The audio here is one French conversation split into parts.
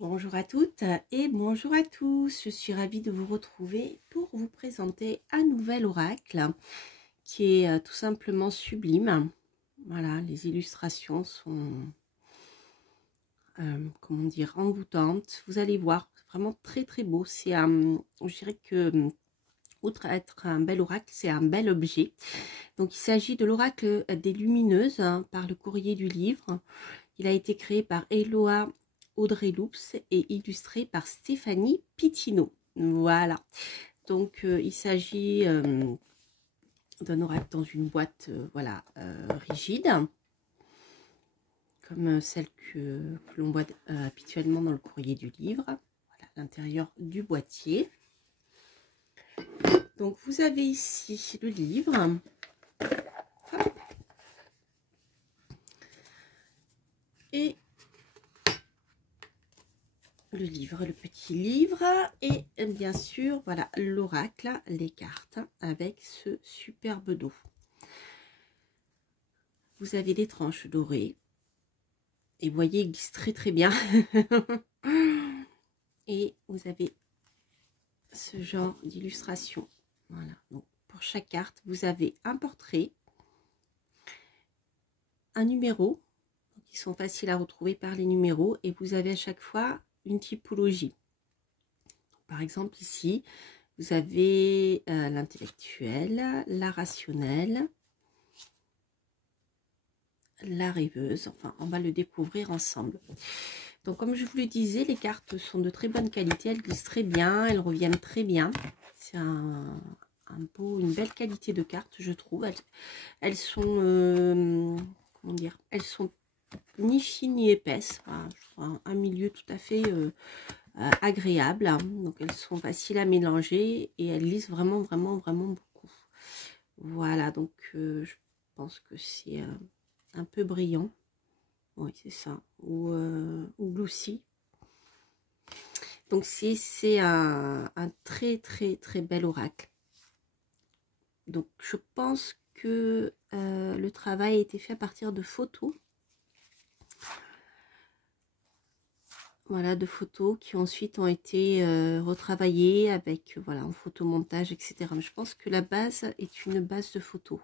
Bonjour à toutes et bonjour à tous, je suis ravie de vous retrouver pour vous présenter un nouvel oracle qui est tout simplement sublime. Voilà, les illustrations sont, comment dire, envoûtantes. Vous allez voir, vraiment très très beau. C'est je dirais que, outre être un bel oracle, c'est un bel objet. Donc il s'agit de l'oracle des lumineuses par le courrier du livre. Il a été créé par Eloa Audrey Loops et illustré par Stéphanie Pitino. Voilà. Donc il s'agit d'un oracle dans une boîte voilà, rigide, comme celle que l'on voit habituellement dans le courrier du livre. Voilà l'intérieur du boîtier. Donc vous avez ici le livre. Hop. Et le livre, le petit livre, et bien sûr, voilà, l'oracle, les cartes, avec ce superbe dos. Vous avez des tranches dorées, et vous voyez, ils glissent très très bien. Et vous avez ce genre d'illustration. Voilà, donc pour chaque carte, vous avez un portrait, un numéro, qui sont faciles à retrouver par les numéros, et vous avez à chaque fois une typologie. Par exemple, ici, vous avez l'intellectuel, la rationnelle, la rêveuse. Enfin, on va le découvrir ensemble. Donc, comme je vous le disais, les cartes sont de très bonne qualité. Elles glissent très bien, elles reviennent très bien. C'est une belle qualité de cartes, je trouve. Elles sont, comment dire, elles sont ni fines ni épaisses. Voilà, je trouve un milieu tout à fait agréable. Donc elles sont faciles à mélanger et elles lisent vraiment beaucoup. Voilà, donc je pense que c'est un peu brillant. Oui, c'est ça. Ou glossy. Donc c'est un très bel oracle. Donc je pense que le travail a été fait à partir de photos. Voilà, de photos qui ensuite ont été retravaillées avec, voilà, en photomontage, etc. Mais je pense que la base est une base de photos.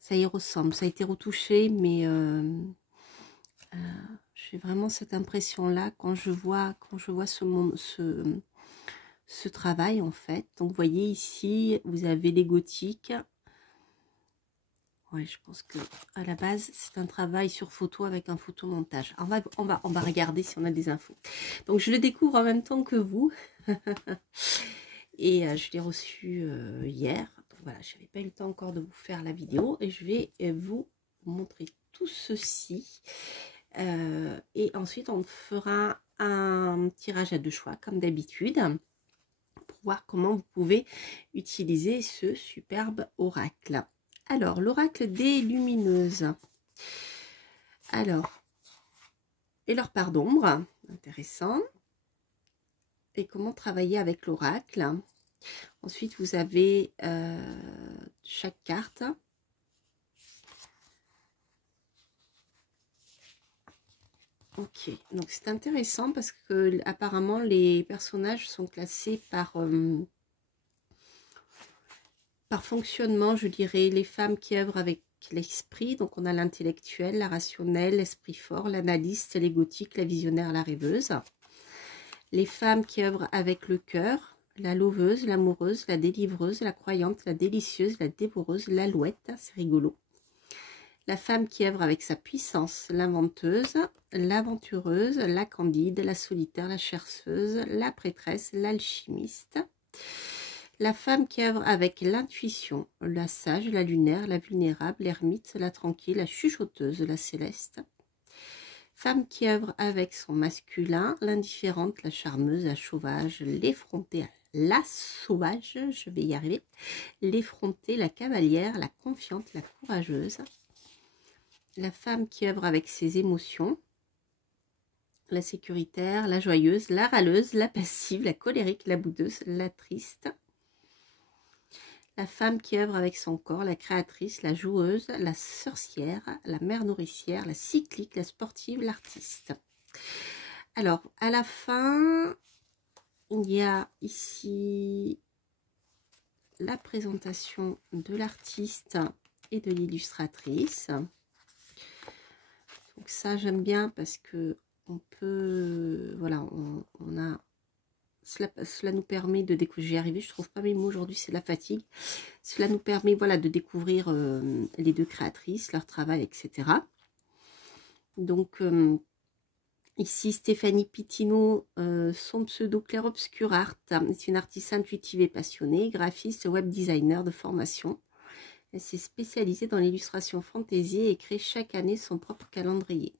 Ça y ressemble, ça a été retouché, mais j'ai vraiment cette impression-là quand je vois ce travail, en fait. Donc, vous voyez ici, vous avez les gothiques. Ouais, je pense que à la base, c'est un travail sur photo avec un photomontage. On va regarder si on a des infos. Donc, je le découvre en même temps que vous. Et je l'ai reçu hier. Donc, voilà, je n'avais pas eu le temps encore de vous faire la vidéo. Et je vais vous montrer tout ceci. Et ensuite, on fera un tirage à deux choix, comme d'habitude, pour voir comment vous pouvez utiliser ce superbe oracle. Alors, l'oracle des lumineuses. Alors, et leur part d'ombre, intéressant. Et comment travailler avec l'oracle. Ensuite, vous avez chaque carte. Ok, donc c'est intéressant parce que apparemment les personnages sont classés par fonctionnement, je dirais. Les femmes qui œuvrent avec l'esprit, donc on a l'intellectuel, la rationnelle, l'esprit fort, l'analyste, l'égotique, la visionnaire, la rêveuse. Les femmes qui œuvrent avec le cœur, la lauveuse, l'amoureuse, la délivreuse, la croyante, la délicieuse, la dévoreuse, l'alouette, c'est rigolo. La femme qui œuvre avec sa puissance, l'inventeuse, l'aventureuse, la candide, la solitaire, la chercheuse, la prêtresse, l'alchimiste. La femme qui œuvre avec l'intuition, la sage, la lunaire, la vulnérable, l'ermite, la tranquille, la chuchoteuse, la céleste. Femme qui œuvre avec son masculin, l'indifférente, la charmeuse, la sauvage, l'effrontée, la sauvage, je vais y arriver, l'effrontée, la cavalière, la confiante, la courageuse. La femme qui œuvre avec ses émotions, la sécuritaire, la joyeuse, la râleuse, la passive, la colérique, la boudeuse, la triste. La femme qui œuvre avec son corps, la créatrice, la joueuse, la sorcière, la mère nourricière, la cyclique, la sportive, l'artiste. Alors, à la fin, il y a ici la présentation de l'artiste et de l'illustratrice. Donc ça, j'aime bien parce que on peut, voilà, on a, cela nous permet de découvrir, j'y arrive, je trouve pas mes mots aujourd'hui, c'est la fatigue. Cela nous permet, voilà, de découvrir les deux créatrices, leur travail, etc. Donc, ici, Stéphanie Pitino, son pseudo Clair Obscur Art, est une artiste intuitive et passionnée, graphiste, web designer de formation. Elle s'est spécialisée dans l'illustration fantaisie et crée chaque année son propre calendrier.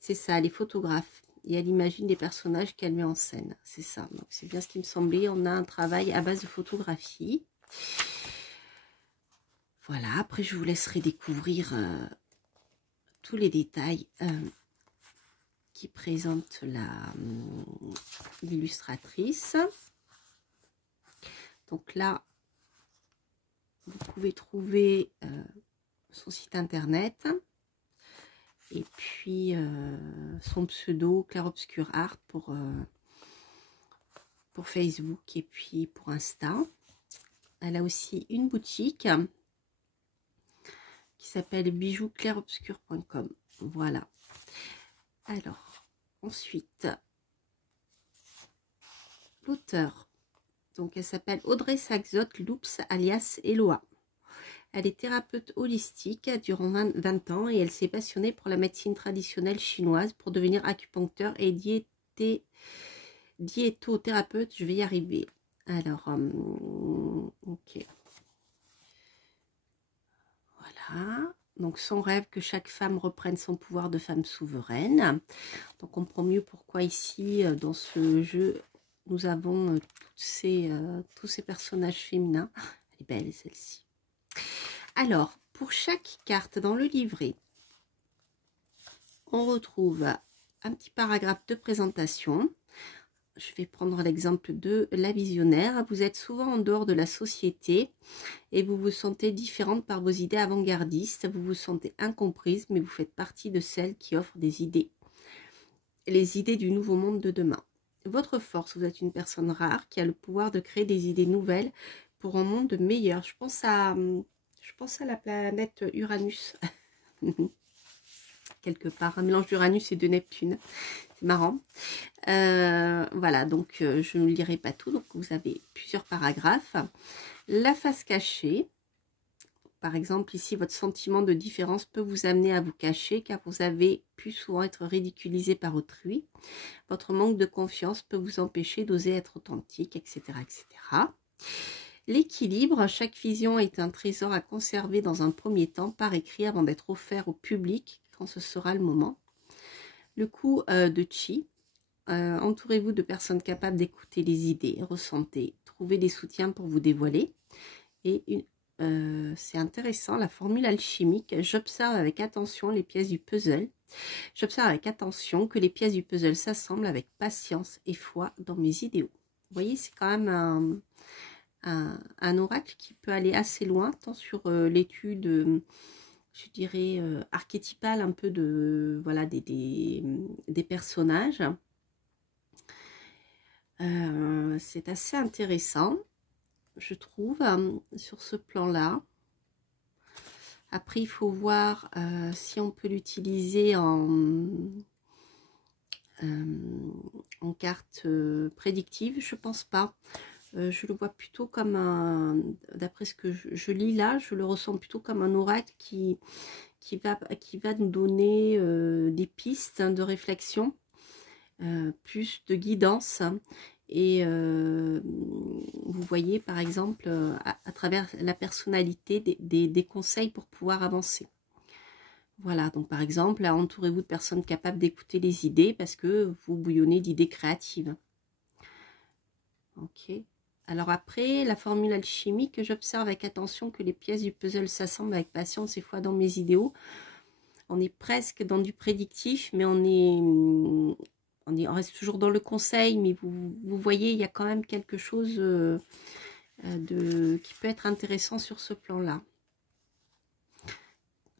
C'est ça, elle est photographe et elle imagine les personnages qu'elle met en scène. C'est ça, donc c'est bien ce qui me semblait. On a un travail à base de photographie. Voilà, après je vous laisserai découvrir tous les détails qui présentent l'illustratrice. Donc là, vous pouvez trouver son site internet et puis son pseudo Clair Obscur Art pour Facebook et puis pour Insta. Elle a aussi une boutique qui s'appelle bijousclairobscur.com. Voilà. Alors, ensuite, l'auteur. Donc, elle s'appelle Audrey Saxotte Loops, alias Eloa. Elle est thérapeute holistique durant 20 ans et elle s'est passionnée pour la médecine traditionnelle chinoise pour devenir acupuncteur et diétothérapeute. Je vais y arriver. Alors, ok. Voilà. Donc, son rêve que chaque femme reprenne son pouvoir de femme souveraine. Donc, on comprend mieux pourquoi ici, dans ce jeu, nous avons tous ces personnages féminins. Elle est belle, celle-ci. Alors, pour chaque carte dans le livret, on retrouve un petit paragraphe de présentation. Je vais prendre l'exemple de la visionnaire. Vous êtes souvent en dehors de la société et vous vous sentez différente par vos idées avant-gardistes. Vous vous sentez incomprise, mais vous faites partie de celles qui offrent des idées. Les idées du nouveau monde de demain. Votre force, vous êtes une personne rare qui a le pouvoir de créer des idées nouvelles pour un monde meilleur. Je pense à la planète Uranus. Quelque part, un mélange d'Uranus et de Neptune. C'est marrant. Voilà, donc je ne lirai pas tout. Donc vous avez plusieurs paragraphes. La face cachée. Par exemple, ici, votre sentiment de différence peut vous amener à vous cacher car vous avez pu souvent être ridiculisé par autrui. Votre manque de confiance peut vous empêcher d'oser être authentique, etc. etc. L'équilibre, chaque vision est un trésor à conserver dans un premier temps par écrit avant d'être offert au public quand ce sera le moment. Le coup de chi, entourez-vous de personnes capables d'écouter les idées, ressentez, trouvez des soutiens pour vous dévoiler. Et c'est intéressant, la formule alchimique, j'observe avec attention les pièces du puzzle. J'observe avec attention que les pièces du puzzle s'assemblent avec patience et foi dans mes idéaux. Vous voyez, c'est quand même un oracle qui peut aller assez loin, tant sur l'étude, je dirais, archétypale un peu de, voilà, des personnages. C'est assez intéressant, je trouve, sur ce plan-là. Après, il faut voir si on peut l'utiliser en carte prédictive. Je pense pas. Je le vois plutôt comme un, d'après ce que je lis là, je le ressens plutôt comme un oracle qui va nous donner des pistes de réflexion, plus de guidance. Et vous voyez par exemple à travers la personnalité des conseils pour pouvoir avancer. Voilà, donc par exemple, entourez-vous de personnes capables d'écouter les idées parce que vous bouillonnez d'idées créatives. Ok. Alors après, la formule alchimique, j'observe avec attention que les pièces du puzzle s'assemblent avec patience et foi dans mes idéaux. On est presque dans du prédictif, mais on reste toujours dans le conseil, mais vous voyez, il y a quand même quelque chose qui peut être intéressant sur ce plan-là.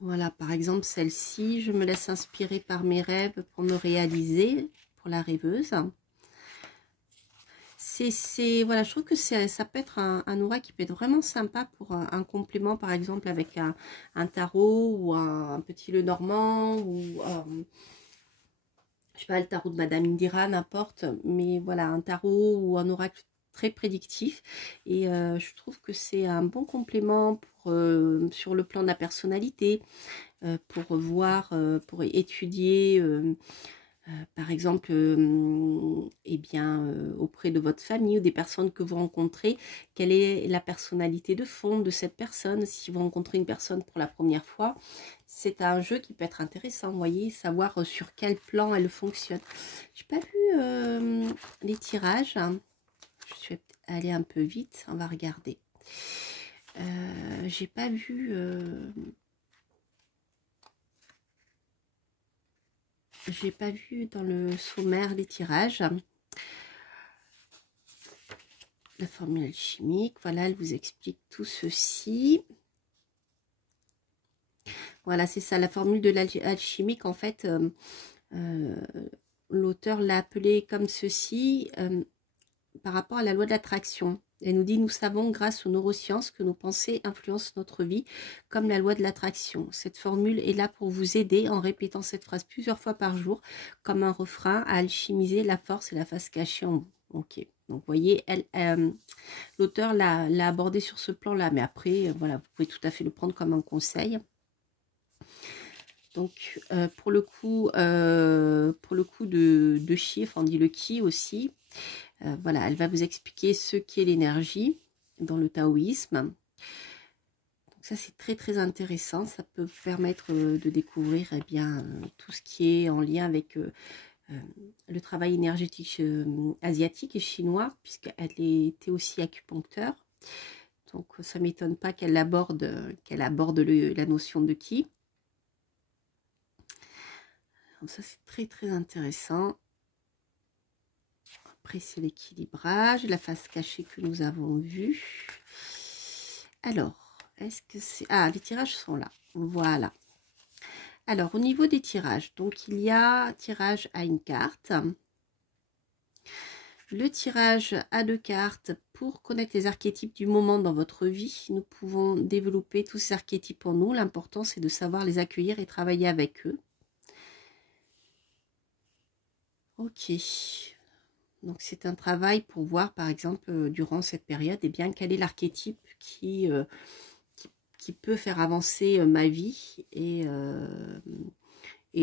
Voilà, par exemple, celle-ci, je me laisse inspirer par mes rêves pour me réaliser, pour la rêveuse. Voilà, je trouve que ça peut être un aura qui peut être vraiment sympa pour un complément, par exemple, avec un tarot ou un petit Lenormand ou je sais pas, le tarot de Madame Indira, n'importe, mais voilà, un tarot ou un oracle très prédictif. Et je trouve que c'est un bon complément pour, sur le plan de la personnalité, pour voir, pour étudier, par exemple, eh bien, auprès de votre famille ou des personnes que vous rencontrez, quelle est la personnalité de fond de cette personne. Si vous rencontrez une personne pour la première fois, c'est un jeu qui peut être intéressant, vous voyez, savoir sur quel plan elle fonctionne. J'ai pas vu les tirages, je suis allée un peu vite, on va regarder. J'ai pas vu... j'ai pas vu dans le sommaire les tirages. La formule alchimique, voilà, elle vous explique tout ceci. Voilà, c'est ça, la formule de l'alchimique, en fait, l'auteur l'a appelée comme ceci, par rapport à la loi de l'attraction. Elle nous dit, nous savons grâce aux neurosciences que nos pensées influencent notre vie comme la loi de l'attraction. Cette formule est là pour vous aider en répétant cette phrase plusieurs fois par jour comme un refrain à alchimiser la force et la face cachée en vous. Ok, donc vous voyez, l'auteur l'a abordé sur ce plan-là, mais après, voilà, vous pouvez tout à fait le prendre comme un conseil. Donc, pour le coup de chiffres, on dit le ki aussi. Voilà, elle va vous expliquer ce qu'est l'énergie dans le taoïsme. Donc ça, c'est très très intéressant. Ça peut vous permettre de découvrir eh bien, tout ce qui est en lien avec le travail énergétique asiatique et chinois, puisqu'elle était aussi acupuncteur. Donc ça ne m'étonne pas qu'elle aborde la notion de ki. Donc ça, c'est très très intéressant. Après, c'est l'équilibrage, la face cachée que nous avons vue. Alors, est-ce que c'est... Ah, les tirages sont là. Voilà. Alors, au niveau des tirages, donc il y a tirage à une carte. Le tirage à 2 cartes pour connaître les archétypes du moment dans votre vie. Nous pouvons développer tous ces archétypes en nous. L'important, c'est de savoir les accueillir et travailler avec eux. Ok. Donc, c'est un travail pour voir, par exemple, durant cette période, eh bien, quel est l'archétype qui peut faire avancer ma vie et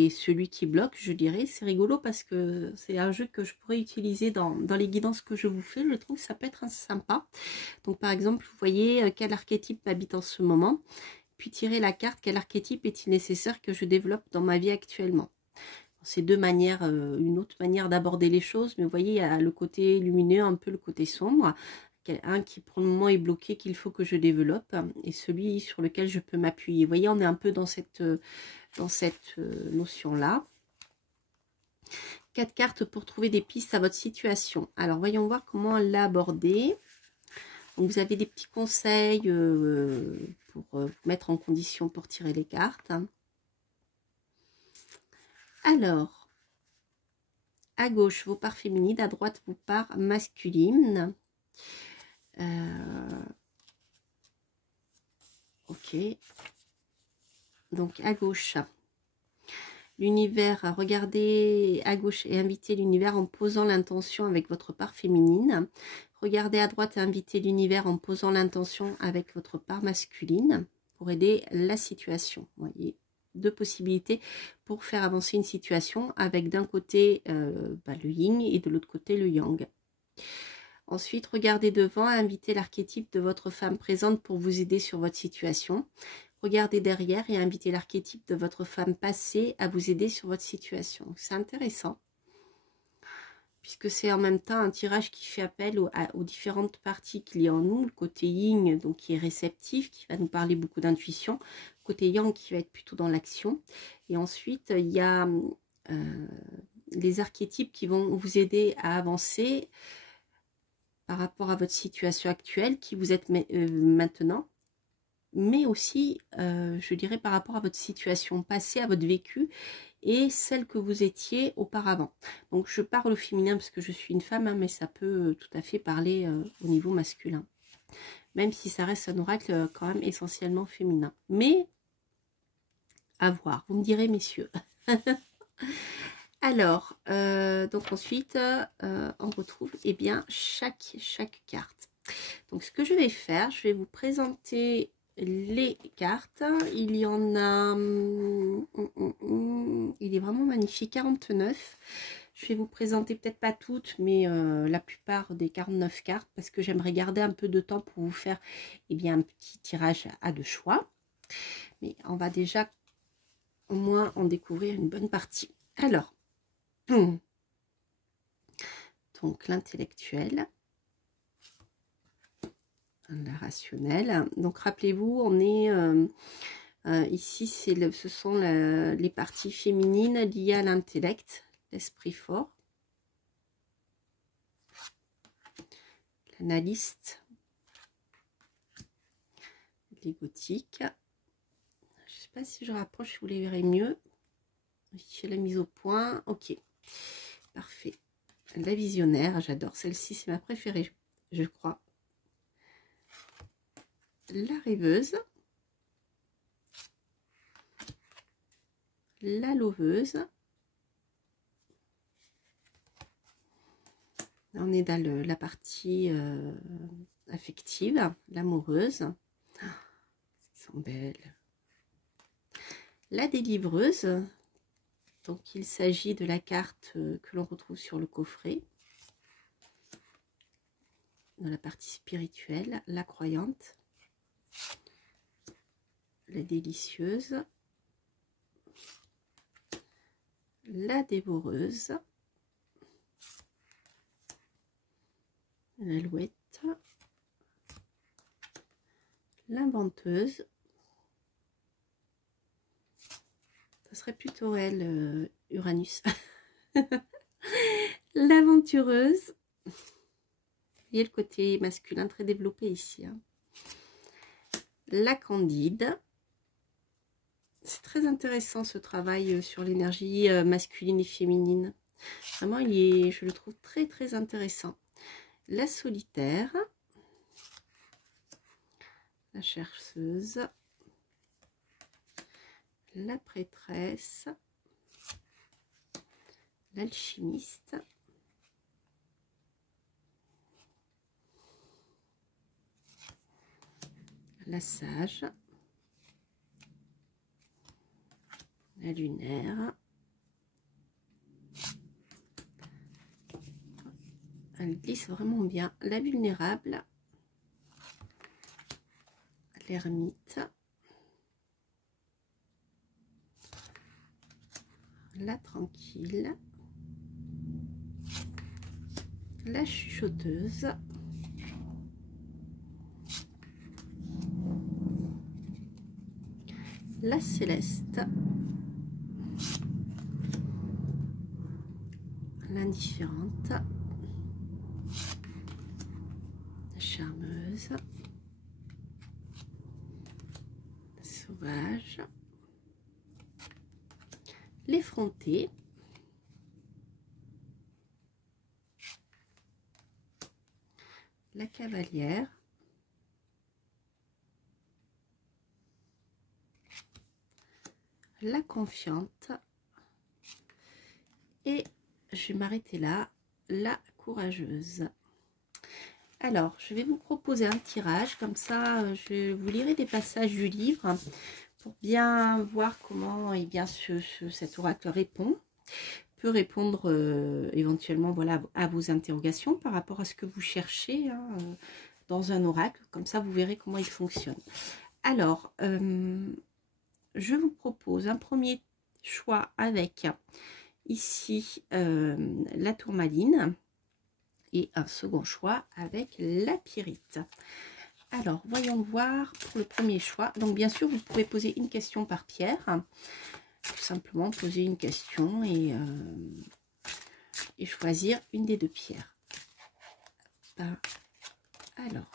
celui qui bloque, je dirais. C'est rigolo parce que c'est un jeu que je pourrais utiliser dans les guidances que je vous fais. Je trouve que ça peut être sympa. Donc, par exemple, vous voyez quel archétype m'habite en ce moment. Puis, tirez la carte, quel archétype est-il nécessaire que je développe dans ma vie actuellement. C'est deux manières, une autre manière d'aborder les choses, mais vous voyez, il y a le côté lumineux, un peu le côté sombre, un qui pour le moment est bloqué, qu'il faut que je développe, et celui sur lequel je peux m'appuyer. Vous voyez, on est un peu dans cette notion-là. 4 cartes pour trouver des pistes à votre situation. Alors, voyons voir comment elle l'a abordé. Donc, vous avez des petits conseils pour vous mettre en condition pour tirer les cartes. Alors, à gauche, vos parts féminines, à droite, vos parts masculines. Ok. Donc, à gauche, l'univers, regardez à gauche et invitez l'univers en posant l'intention avec votre part féminine. Regardez à droite et invitez l'univers en posant l'intention avec votre part masculine pour aider la situation. Vous voyez, deux possibilités pour faire avancer une situation avec d'un côté le yin et de l'autre côté le yang. Ensuite, regardez devant et invitez l'archétype de votre femme présente pour vous aider sur votre situation. Regardez derrière et invitez l'archétype de votre femme passée à vous aider sur votre situation. C'est intéressant, puisque c'est en même temps un tirage qui fait appel aux différentes parties qu'il y a en nous. Le côté yin, donc qui est réceptif, qui va nous parler beaucoup d'intuition. Côté yang, qui va être plutôt dans l'action. Et ensuite, il y a les archétypes qui vont vous aider à avancer par rapport à votre situation actuelle, qui vous êtes maintenant, mais aussi, je dirais, par rapport à votre situation passée, à votre vécu, et celle que vous étiez auparavant. Donc je parle au féminin parce que je suis une femme, hein, mais ça peut tout à fait parler au niveau masculin. Même si ça reste un oracle quand même essentiellement féminin. Mais à voir, vous me direz, messieurs. Alors, donc ensuite, on retrouve bien chaque carte. Donc ce que je vais faire, je vais vous présenter les cartes. Il y en a, il est vraiment magnifique, 49. Je vais vous présenter peut-être pas toutes, mais la plupart des 49 cartes, parce que j'aimerais garder un peu de temps pour vous faire un petit tirage à deux choix. Mais on va déjà au moins en découvrir une bonne partie. Alors, donc l'intellectuel, la rationnelle. Donc rappelez-vous, on est ici, ce sont les parties féminines liées à l'intellect, l'esprit fort, l'analyste, l'égotique. Je ne sais pas si je rapproche, vous les verrez mieux. Ici, la mise au point. Ok, parfait. La visionnaire, j'adore celle-ci, c'est ma préférée, je crois. La rêveuse, la loveuse. On est dans la partie affective, l'amoureuse. Oh, elles sont belles. La délivreuse. Donc il s'agit de la carte que l'on retrouve sur le coffret. Dans la partie spirituelle, la croyante. La délicieuse. La dévoreuse. L'alouette. L'inventeuse. Ça serait plutôt elle, Uranus. L'aventureuse. Vous voyez le côté masculin très développé ici. Hein. La candide. C'est très intéressant ce travail sur l'énergie masculine et féminine. Vraiment, je le trouve très intéressant. La solitaire. La chercheuse. La prêtresse. L'alchimiste. La sage. La lunaire. Elle glisse vraiment bien. La vulnérable. L'ermite. La tranquille. La chuchoteuse. La céleste. L'indifférente. La charmeuse. La sauvage. L'effrontée. La cavalière. La confiante. Et je vais m'arrêter là, la courageuse. Alors, je vais vous proposer un tirage, comme ça, je vous lirai des passages du livre pour bien voir comment cet oracle répond. Peut répondre éventuellement voilà, à vos interrogations par rapport à ce que vous cherchez hein, dans un oracle. Comme ça, vous verrez comment il fonctionne. Alors, je vous propose un premier choix avec ici la tourmaline et un second choix avec la pyrite. Alors, voyons voir pour le premier choix. Donc, bien sûr, vous pouvez poser une question par pierre. Tout simplement poser une question et choisir une des deux pierres. Alors,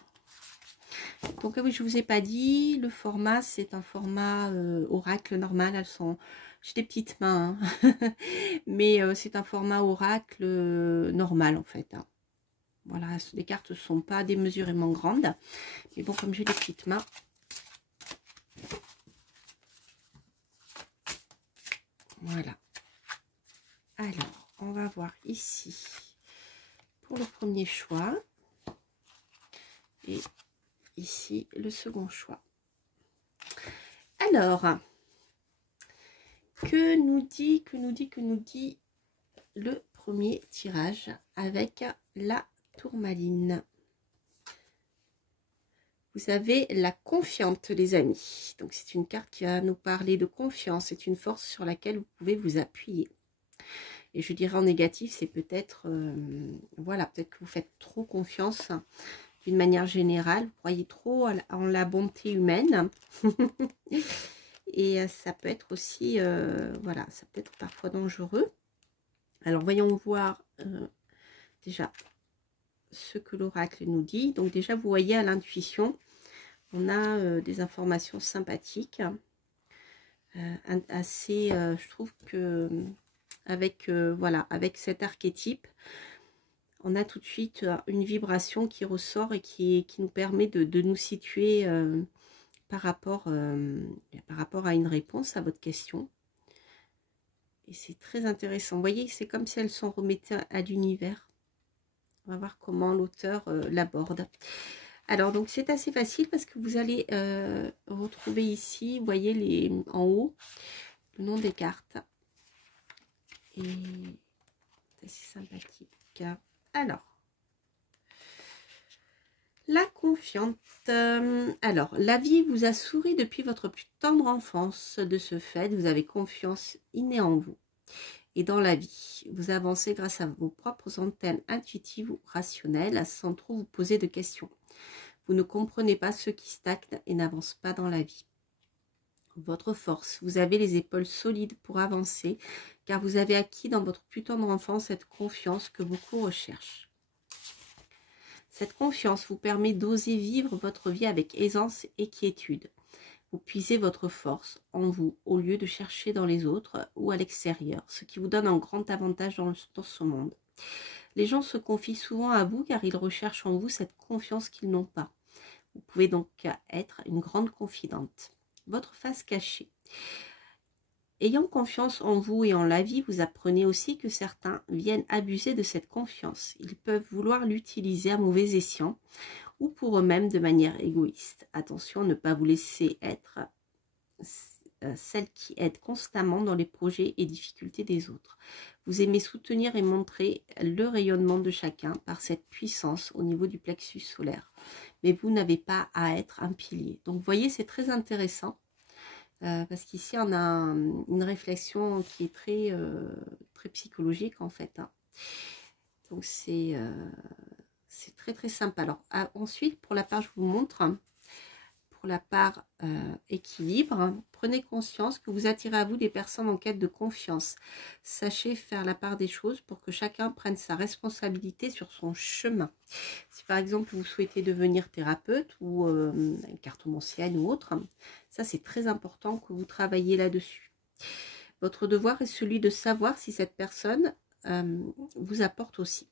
donc oui, je vous ai pas dit, le format, c'est un format oracle normal. Elles sont, j'ai des petites mains, hein. Mais c'est un format oracle normal en fait, hein. Voilà, les cartes ne sont pas démesurément grandes. Mais bon, comme j'ai des petites mains. Voilà. Alors, on va voir ici pour le premier choix. Et ici, le second choix. Alors, que nous dit le premier tirage avec la tourmaline? Vous avez la confiante, les amis. Donc, c'est une carte qui va nous parler de confiance. C'est une force sur laquelle vous pouvez vous appuyer. Et je dirais en négatif, c'est peut-être, voilà, peut-être que vous faites trop confiance d'une manière générale. Vous croyez trop en la bonté humaine. Et ça peut être aussi, voilà, ça peut être parfois dangereux. Alors, voyons voir déjà ce que l'oracle nous dit. Donc, déjà, vous voyez à l'intuition, on a des informations sympathiques. Assez, je trouve que avec, voilà, avec cet archétype, on a tout de suite une vibration qui ressort et qui nous permet de nous situer par rapport à une réponse à votre question. Et c'est très intéressant. Vous voyez, c'est comme si elles sont remettées à l'univers. On va voir comment l'auteur l'aborde. Alors, donc, c'est assez facile parce que vous allez retrouver ici, vous voyez, en haut, le nom des cartes. Et c'est assez sympathique. Alors, la confiante. Alors, la vie vous a souri depuis votre plus tendre enfance. De ce fait, vous avez confiance innée en vous et dans la vie. Vous avancez grâce à vos propres antennes intuitives ou rationnelles sans trop vous poser de questions. Vous ne comprenez pas ceux qui stagnent et n'avancent pas dans la vie. Votre force, vous avez les épaules solides pour avancer car vous avez acquis dans votre plus tendre enfance cette confiance que beaucoup recherchent. Cette confiance vous permet d'oser vivre votre vie avec aisance et quiétude. Vous puisez votre force en vous au lieu de chercher dans les autres ou à l'extérieur, ce qui vous donne un grand avantage dans ce monde. Les gens se confient souvent à vous car ils recherchent en vous cette confiance qu'ils n'ont pas. Vous pouvez donc être une grande confidente. Votre face cachée. Ayant confiance en vous et en la vie, vous apprenez aussi que certains viennent abuser de cette confiance. Ils peuvent vouloir l'utiliser à mauvais escient ou pour eux-mêmes de manière égoïste. Attention à ne pas vous laisser être celle qui aide constamment dans les projets et difficultés des autres. Vous aimez soutenir et montrer le rayonnement de chacun par cette puissance au niveau du plexus solaire. Mais vous n'avez pas à être un pilier. Donc vous voyez, c'est très intéressant. Parce qu'ici, on a une réflexion qui est très, très psychologique, en fait. Hein. Donc, c'est très, très sympa. Alors, ensuite, pour la part, je vous montre, pour la part équilibre, hein, prenez conscience que vous attirez à vous des personnes en quête de confiance. Sachez faire la part des choses pour que chacun prenne sa responsabilité sur son chemin. Si, par exemple, vous souhaitez devenir thérapeute ou cartomancienne ou autre, ça, c'est très important que vous travailliez là-dessus. Votre devoir est celui de savoir si cette personne vous apporte aussi.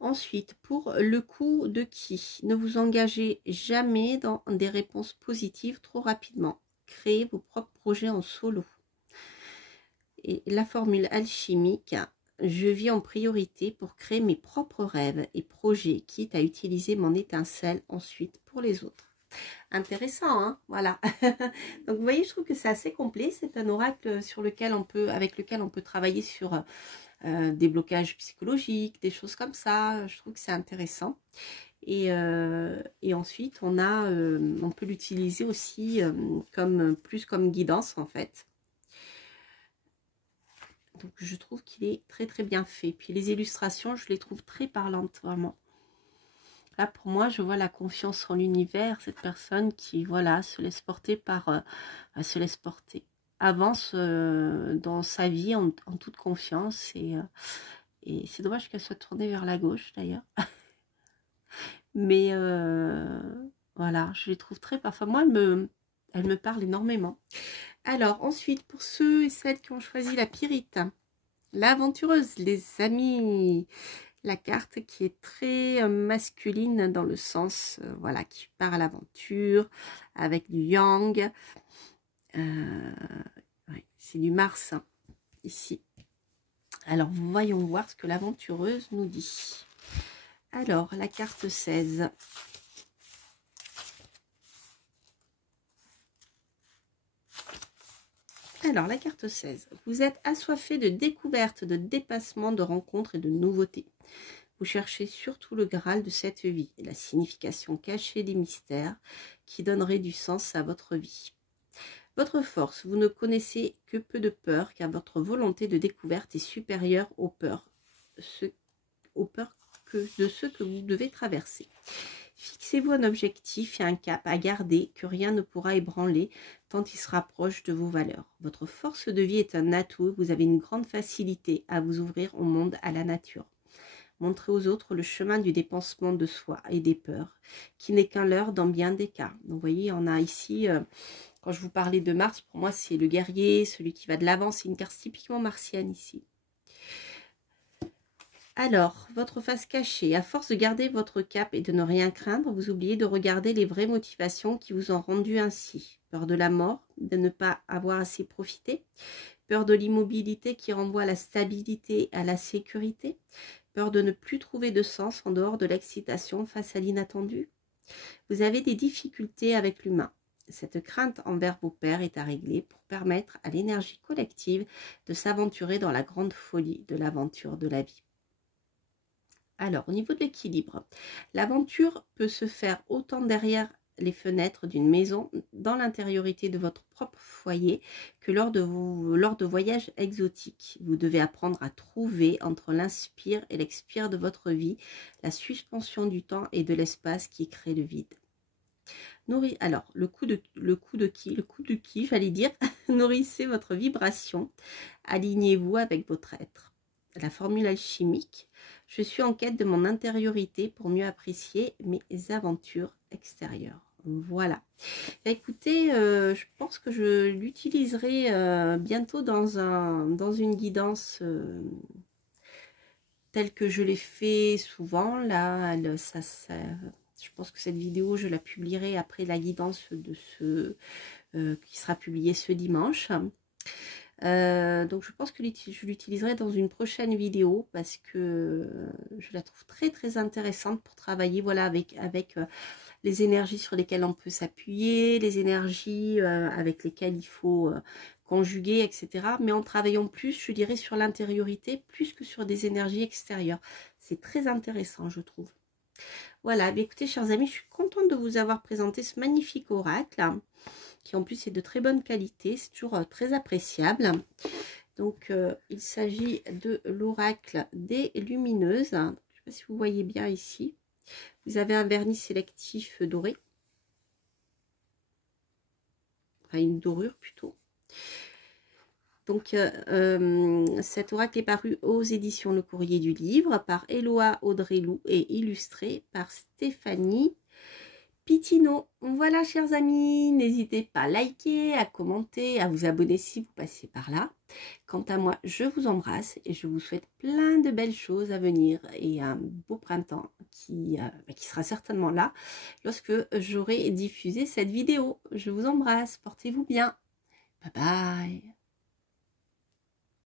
Ensuite, pour le coup de qui, ne vous engagez jamais dans des réponses positives trop rapidement. Créez vos propres projets en solo. Et la formule alchimique, je vis en priorité pour créer mes propres rêves et projets, quitte à utiliser mon étincelle ensuite pour les autres. Intéressant, hein, voilà. Donc vous voyez, je trouve que c'est assez complet. C'est un oracle sur lequel avec lequel on peut travailler sur des blocages psychologiques, des choses comme ça. Je trouve que c'est intéressant. Et ensuite, on peut l'utiliser aussi plus comme guidance en fait. Donc je trouve qu'il est très très bien fait. Puis les illustrations, je les trouve très parlantes vraiment. Là, pour moi, je vois la confiance en l'univers, cette personne qui, voilà, se laisse porter se laisse porter, avance dans sa vie en toute confiance. Et c'est dommage qu'elle soit tournée vers la gauche, d'ailleurs. Mais voilà, je les trouve très parfois. Moi, elle me parle énormément. Alors, ensuite, pour ceux et celles qui ont choisi la Pyrite, l'aventureuse, les amis, la carte qui est très masculine dans le sens, voilà, qui part à l'aventure avec du yang. Ouais, c'est du Mars, hein, ici. Alors, voyons voir ce que l'aventureuse nous dit. Alors, la carte 16. Alors, la carte 16. Vous êtes assoiffé de découvertes, de dépassements, de rencontres et de nouveautés. Vous cherchez surtout le Graal de cette vie, la signification cachée des mystères qui donneraient du sens à votre vie. Votre force, vous ne connaissez que peu de peur, car votre volonté de découverte est supérieure aux peurs, de ceux que vous devez traverser. Fixez-vous un objectif et un cap à garder que rien ne pourra ébranler tant il se rapproche de vos valeurs. Votre force de vie est un atout, vous avez une grande facilité à vous ouvrir au monde, à la nature. Montrez aux autres le chemin du dépensement de soi et des peurs, qui n'est qu'un leurre dans bien des cas. Donc, vous voyez, on a ici, quand je vous parlais de Mars, pour moi, c'est le guerrier, celui qui va de l'avant. C'est une carte typiquement martienne ici. Alors, votre face cachée, à force de garder votre cap et de ne rien craindre, vous oubliez de regarder les vraies motivations qui vous ont rendu ainsi. Peur de la mort, de ne pas avoir assez profité, peur de l'immobilité qui renvoie à la stabilité et à la sécurité, peur de ne plus trouver de sens en dehors de l'excitation face à l'inattendu. Vous avez des difficultés avec l'humain. Cette crainte envers vos pairs est à régler pour permettre à l'énergie collective de s'aventurer dans la grande folie de l'aventure de la vie. Alors, au niveau de l'équilibre, l'aventure peut se faire autant derrière les fenêtres d'une maison, dans l'intériorité de votre propre foyer, que lors de voyages exotiques. Vous devez apprendre à trouver entre l'inspire et l'expire de votre vie, la suspension du temps et de l'espace qui crée le vide. Alors, le coup de qui, j'allais dire, nourrissez votre vibration, alignez-vous avec votre être. La formule alchimique, je suis en quête de mon intériorité pour mieux apprécier mes aventures extérieures. Voilà. Écoutez, je pense que je l'utiliserai bientôt dans une guidance telle que je l'ai fait souvent. Là, je pense que cette vidéo, je la publierai après la guidance de qui sera publiée ce dimanche. Donc je pense que je l'utiliserai dans une prochaine vidéo parce que je la trouve très très intéressante pour travailler, voilà, avec les énergies sur lesquelles on peut s'appuyer, les énergies avec lesquelles il faut conjuguer, etc. Mais en travaillant plus, je dirais, sur l'intériorité plus que sur des énergies extérieures. C'est très intéressant, je trouve. Voilà, bien écoutez, chers amis, je suis contente de vous avoir présenté ce magnifique oracle, qui en plus est de très bonne qualité, c'est toujours très appréciable. Donc, il s'agit de l'oracle des lumineuses. Je ne sais pas si vous voyez bien ici. Vous avez un vernis sélectif doré. Enfin, une dorure plutôt. Donc, cet oracle est paru aux éditions Le Courrier du Livre par Éloa Audrey-Lou et illustré par Stéphanie Pitino. Voilà, chers amis, n'hésitez pas à liker, à commenter, à vous abonner si vous passez par là. Quant à moi, je vous embrasse et je vous souhaite plein de belles choses à venir et un beau printemps qui sera certainement là lorsque j'aurai diffusé cette vidéo. Je vous embrasse, portez-vous bien. Bye bye.